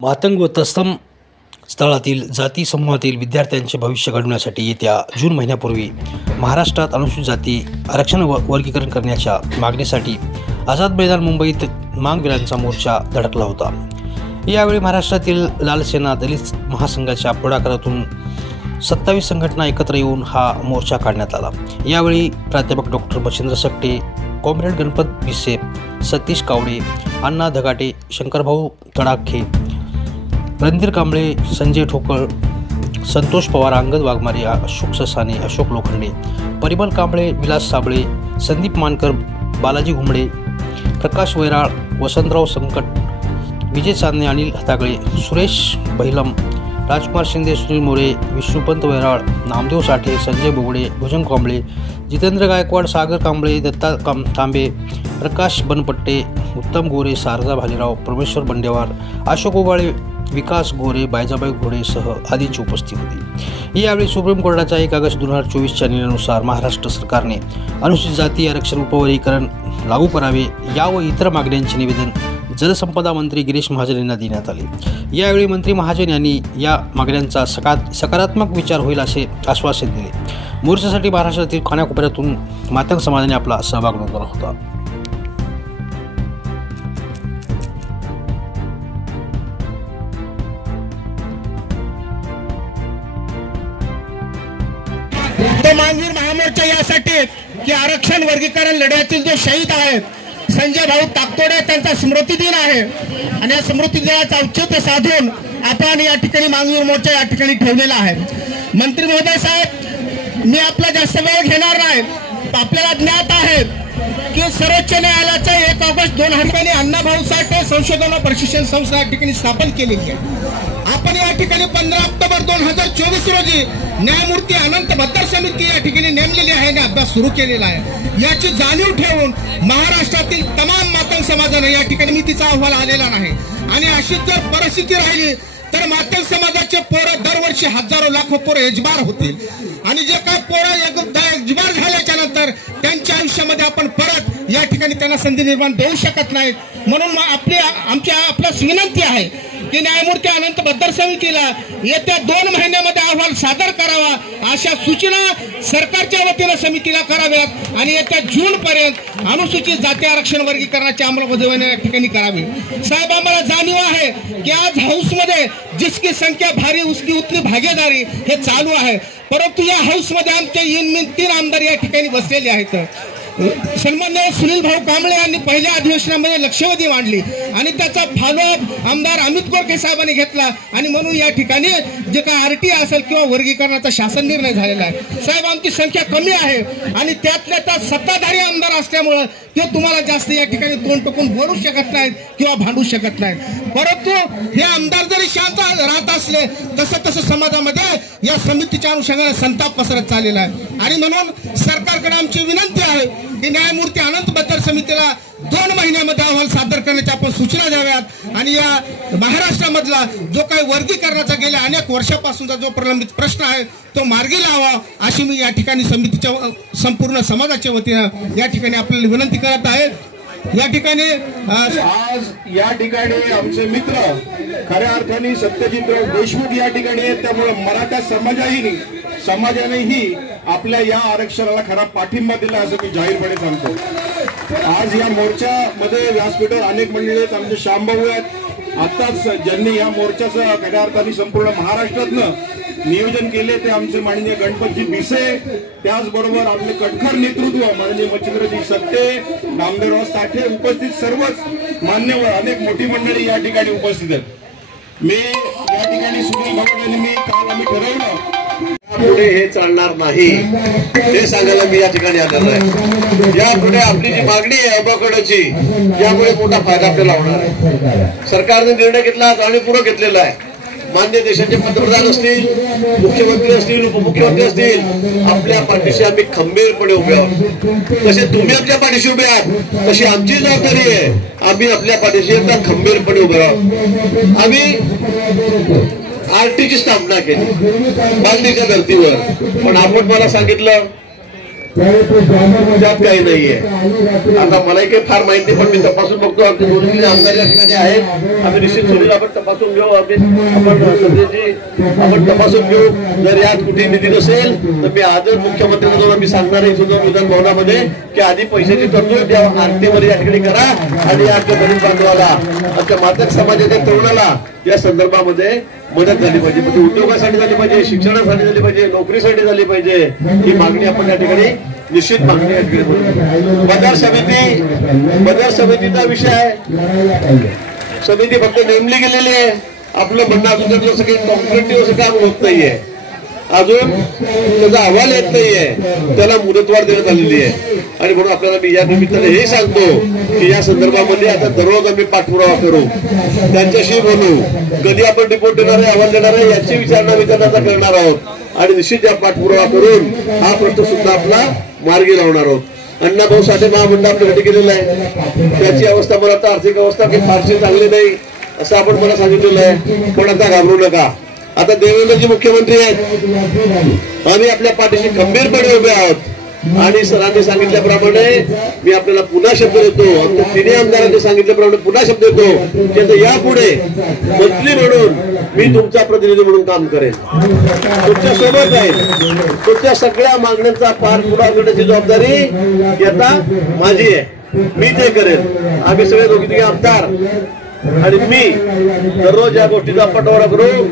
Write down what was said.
मातंग व तत्सम स्थळातील जाती समूहातील विद्यार्थ्यांचे भविष्य घडवण्यासाठी येत्या जून महिन्यापूर्वी महाराष्ट्रात अनुसूचित जाती आरक्षण वर्गीकरण करण्याच्या मागणीसाठी आझाद मैदान मुंबईत मागवीरांचा मोर्चा धडकला होता। यावेळी महाराष्ट्रातील लाल सेना दलित महासंघाच्या पुढाकारातून 27 संघटना एकत्र येऊन हा मोर्चा काढण्यात आला। यावेळी प्राध्यापक डॉक्टर मच्छिंद्र सकटे, कॉम्रेड गणपत भिसे, सतीश कावडे, अण्णा धगाटे, शंकरभाऊ तडाखे, रणधीर कांबळे, संजय ठोकळ, संतोष पवार, अंगद वाघमारे, अशोक ससाने, अशोक लोखंडे, परिमल कांबळे, विलास साबळे, संदीप मानकर, बालाजी घुमडे, प्रकाश वैराळ, वसंतराव संकट, विजय चांदणे, अनिल हतागळे, सुरेश बहिलम, राजकुमार शिंदे, सुनील मोरे, विष्णुपंत वैराळ, नामदेव साठे, संजय बोगडे, भुजंग कांबळे, जितेंद्र गायकवाड, सागर कांबळे, दत्ता तांबे, प्रकाश बनपट्टे, उत्तम गोरे, शारदा भालेराव, परमेश्वर बंडेवार, अशोक ओबाळे, विकास गोरे, बायजाबाई घोडेसह आदींची उपस्थिती होती। यावेळी सुप्रीम कोर्टाच्या 1 ऑगस्ट 2024च्या निर्णयानुसार महाराष्ट्र सरकारने अनुसूचित जाती आरक्षण उपवर्गीकरण लागू करावे या व इतर मागण्यांचे निवेदन जलसंपदा मंत्री गिरीश महाजन यांना देण्यात आले। यावेळी मंत्री महाजन यांनी या मागण्यांचा सकारात्मक विचार होईल असे आश्वासन दिले। मोर्चासाठी महाराष्ट्रातील कानाकोपऱ्यातून मातंग समाजाने आपला सहभाग नोंदवला होता। तो मानवीर महामोर्चा यासाठी की आरक्षण वर्गीकरण लढ्यातील जे शहीद आहेत संजय भाऊ ताकतोडे त्यांचा स्मृती दिन आहे आणि या स्मृती दिनाचं औचित्य साधून आपण या ठिकाणी मानवीर मोर्चा या ठिकाणी ठेवलेला आहे। मंत्री महोदय साहेब, मी आपला जास्त वेळ घेणार नाही। आपल्याला ज्ञात आहे की सर्वोच्च न्यायालयाच्या 1 ऑगस्ट 2000 अण्णाभाऊ साठे संशोधन व प्रशिक्षण संस्था या ठिकाणी स्थापन केलेली आहे। आपण या ठिकाणी 15 ऑक्टोबर 2024 रोजी न्यायमूर्ती अनंत भद्दर समिती या ठिकाणी नेमलेली आहे आणि अभ्यास सुरू केलेला आहे। याची जाणीव ठेवून महाराष्ट्रातील तमाम मातंग समाजाने या ठिकाणी मी तिचा अहवाल आलेला नाही आणि अशीच जर परिस्थिती राहिली तर मातंग समाजाचे पोरं दरवर्षी हजारो लाखो पोरं एजबार होतील आणि जे काय पोरं एजबार झाल्याच्या नंतर त्यांच्या आयुष्यामध्ये आपण परत या ठिकाणी त्यांना संधी निर्माण देऊ शकत नाहीत। म्हणून आपल्यास विनंती आहे की न्यायमूर्ती अनंत भद्दर समितीला येत्या 2 महिन्यामध्ये अहवाल सादर करावा अशा सूचना सरकारच्या वतीने समितीला कराव्यात आणि येत्या जून पर्यंत अनुसूचित जाती आरक्षण वर्गीकरणाची अंमलबजावणी या ठिकाणी करावी। साहेब, आम्हाला जाणीव आहे की आज हाऊसमध्ये जिसकी संख्या भारी उसकी उतनी भागीदारी हे चालू आहे, परंतु या हाऊसमध्ये आमचे 3 आमदार या ठिकाणी बसलेले आहेत। सन्माननीय सुनील भाऊ कांबळे यांनी पहिल्या अधिवेशनामध्ये लक्षवेधी मांडली आणि त्याचा फॉलोअप आमदार अमित गोरखे साहेबांनी घेतला आणि म्हणून या ठिकाणी जे काय आरटी असेल किंवा वर्गीकरणाचा शासन निर्णय झालेला आहे। साहेब, आमची संख्या कमी आहे आणि त्यातल्या त्यात सत्ताधारी आमदार असल्यामुळे ते तुम्हाला जास्त या ठिकाणी तोंड टोकून बोलू शकत नाहीत किंवा भांडू शकत नाहीत, परंतु हे आमदार जरी शांत राहत असले तसं समाजामध्ये या समितीच्या अनुषंगाने संताप पसरत चाललेला आहे आणि म्हणून सरकारकडे आमची विनंती आहे की न्यायमूर्ती अनंत भद्दर समितीला 2 महिन्यामध्ये अहवाल सादर करण्याच्या आपण सूचना द्याव्यात आणि या महाराष्ट्रामधला जो काही वर्गीकरणाचा गेल्या अनेक वर्षापासूनचा जो प्रलंबित प्रश्न आहे तो मार्गी लावा अशी मी या ठिकाणी समितीच्या संपूर्ण समाजाच्या वतीने या ठिकाणी आपल्याला विनंती करत आहे। या ठिकाणी आज या ठिकाणी आमचे मित्र खऱ्या अर्थाने सत्यजितराव देशमुख या ठिकाणी आहेत, त्यामुळे मराठा समाजानेही आपल्या या आरक्षणाला खरा पाठिंबा दिला असं मी जाहीरपणे सांगतो। आज या मोर्चामध्ये व्यासपीठावर अनेक मंडळी आहेत, आमचे श्यामभाऊ आहेत। आताच ज्यांनी या मोर्चाचं खऱ्या अर्थाने संपूर्ण महाराष्ट्रातनं नियोजन केले ते आमचे माननीय गणपतजी भिसे, त्याचबरोबर आपले कटखर नेतृत्व माननीय मच्छिंद्रजी सकटे, नामदेवराव साठे, उपस्थित सर्वच मान्यवर अनेक मोठी मंडळी या ठिकाणी उपस्थित आहेत। मी या ठिकाणी सुनील भाऊ यांनी मी काल आम्ही ठरवलं पुढे हे चालणार नाही हे सांगायला मी या ठिकाणी आलेलो आहे। यापुढे आपली जी मागणी आहे अबाकडची यामुळे मोठा फायदा आपल्याला होणार आहे। सरकारने निर्णय घेतला आणि पुढे घेतलेला आहे। मान्य देशाचे पंतप्रधान असतील, मुख्यमंत्री असतील, उपमुख्यमंत्री असतील, आपल्या पाठीशी आम्ही खंबीरपणे उभे आहोत। तसे तुम्ही आपल्या पाठीशी उभे आहात तशी आमची जबाबदारी आहे, आम्ही आपल्या पाठीशी एकदा खंबीरपणे उभे आहोत। आम्ही आरटीची स्थापना केली मागणीच्या धर्तीवर, पण आपण मला सांगितलं त्यात काही नाहीये. आता मलाही काही फार माहिती नाही, पण मी तपासून बघतो. आमचे दोन्ही आमदार या ठिकाणी आहेत. आम्ही निश्चित सोडून आपण तपासून घेऊ. आपण तपासून घेऊ. जर यात कुठे निधी नसेल तर मी आजच मुख्यमंत्र्यांना जाऊन आम्ही सांगणार आहे सुद्धा विधान भवनामध्ये की आधी पैशाची तरतूद या आरतीमध्ये या ठिकाणी करा आणि या गरीब बांधवाला, आमच्या मातक समाजाच्या तरुणाला या संदर्भामध्ये मदत झाली पाहिजे. म्हणजे उद्योगासाठी झाली पाहिजे, शिक्षणासाठी झाली पाहिजे, नोकरीसाठी झाली पाहिजे. ही मागणी आपण या ठिकाणी निश्चित मागणी या ठिकाणी. बाजार समितीचा विषय आहे. समिती फक्त नेमली गेलेली आहे. आपलं म्हणणं अजून त्याचं काही कॉन्क्रीटिव्ह असं काम होत नाहीये. अजून त्याचा अहवाल येत नाहीये. त्याला मुदतवाढ देण्यात आलेली आहे. आणि म्हणून आपल्याला मी या निमित्ताने हे सांगतो की या संदर्भामध्ये आता दररोज आम्ही पाठपुरावा करू, त्यांच्याशी बोलू. कधी आपण रिपोर्ट देणार आहे, अहवाल देणार आहे याची विचारणा आता करणार आहोत. आणि निश्चित या पाठपुरावा करून हा प्रश्न सुद्धा आपला मार्गी लावणार आहोत. अण्णाभाऊ साठे महामंडळ आपल्याकडे गेलेलं आहे. त्याची अवस्था मला आता आर्थिक अवस्था काही फारशी चांगली नाही असं आपण मला सांगितलेलं आहे. पण आता घाबरू नका. आता देवेंद्रजी मुख्यमंत्री आहेत. आम्ही आपल्या पाठीशी खंबीरपणे उभे आहोत. आणि सरांनी सांगितल्याप्रमाणे मी आपल्याला पुन्हा शब्द देतो, आमच्या तिन्ही आमदारांनी सांगितल्याप्रमाणे पुन्हा शब्द देतो की आता यापुढे मंत्री म्हणून मी तुमचा प्रतिनिधी म्हणून काम करेन, तुमच्या सोबत आहे. तुमच्या सगळ्या मागण्यांचा पाठपुरावा करण्याची जबाबदारी आता माझी आहे. मी ते करेन. आम्ही सगळे दोघी आमदार आणि मी दररोज या गोष्टीचा पटवाडा करू.